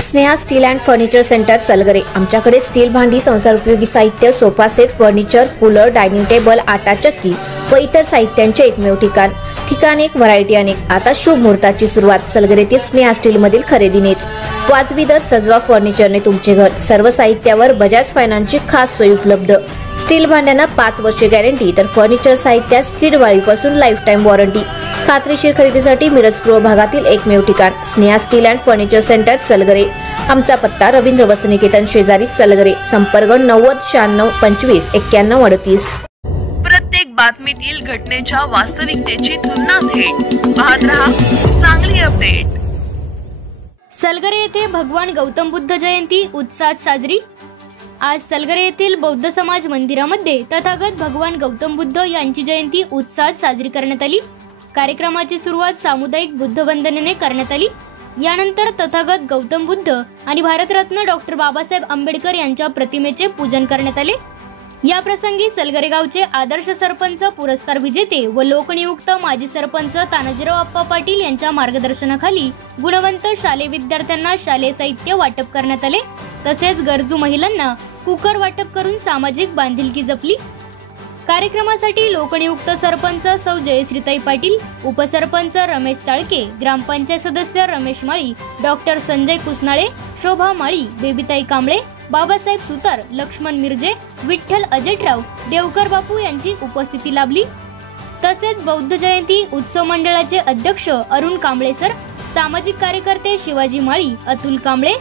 Sneha steel and furniture centre Salgare. आमच्याकडे steel भांडी, संसार उपयोगी साहित्य, sofa set, furniture, cooler, dining table, आटा चक्की व इतर साहित्यांचे एकमेव ठिकाण एक, व्हरायटी अनेक। आता शुभ मुहूर्ताची सुरुवात सलगरेतील स्नेहा स्टील मधील खरेदीनेच। वाजवी दर, सजवा फर्निचरने तुमचे घर। सर्व साहित्यावर बजाज फायनान्सची खास सोय उपलब्ध। स्टील भांड्यांना 5 वर्षे गॅरंटी, तर फर्निचर साहित्यास किडवाळीपासून लाईफ टाइम वॉरंटी। खात्रीशीर खरेदीसाठी मिरज पूर्व भागातील एकमेव ठिकाण Sneha steel and furniture centre Salgare. आमचा पत्ता रवींद्र वस्त्रनिकेतन शेजारी सलगरे। संपर्क 90 96 25 91 38। प्रत्येक बातमीतील घटनेच्या वास्तविकतेची तुलना थेट पाहत रहा चांगली अपडेट। सलगरे येथे भगवान गौतम बुद्ध जयंती उत्साहात साजरी। आज सलगरे येथील बौद्ध समाज मंदिरामध्ये तथागत भगवान गौतम बुद्ध यांची जयंती उत्साहात साजरी करण्यात आली। कार्यक्रमाची सुरुवात सामुदायिक बुद्ध वंदनेने करण्यात आली। यानंतर तथागत गौतम बुद्ध आणि भारतरत्न डॉक्टर बाबासाहेब आंबेडकर यांच्या प्रतिमेचे पूजन करण्यात आले। या प्रसंगी सलगरे गावचे आदर्श सरपंच, पुरस्कार विजेते व लोकनियुक्त माजी सरपंच तानाजीराव आप्पा पाटील यांच्या मार्गदर्शनाखाली गुणवंत शालेय विद्यार्थ्यांना शालेय साहित्य वाटप करण्यात आले। तसेच गरजू महिलांना कुकर वाटप करून सामाजिक बांधिलकी जपली। कार्यक्रमासाठी लोकनियुक्त सरपंच सौ जयश्रीताई पाटील, उपसरपंच रमेश चाळके, ग्रामपंचायत सदस्य रमेश माळी, डॉक्टर संजय कुसनाळे, शोभा माळी, बेबीताई कांबळे, बाबासाहेब सुतार, लक्ष्मण मिर्जे, विठ्ठल अजेटराव, देवकर बापू यांची उपस्थिती लाभली। तसेच बौद्ध जयंती उत्सव मंडळाचे अध्यक्ष अरुण कांबळे सर, सामाजिक कार्यकर्ते शिवाजी माळी, अतुल कांबळे,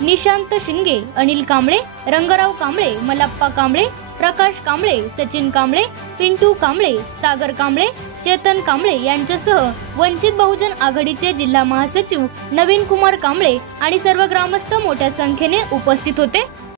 निशांत शिंगे, अनिल कांबळे, रंगराव कांबळे, मल्लाप्पा कांबळे, प्रकाश कांबळे, सचिन कांबळे, पिंटू कांबळे, सागर कांबळे, चेतन कांबळे यांच्यासह वंचित बहुजन आघाडीचे जिल्हा महासचिव नवीन कुमार कांबळे आणि सर्व ग्रामस्थ मोठ्या संख्येने उपस्थित होते।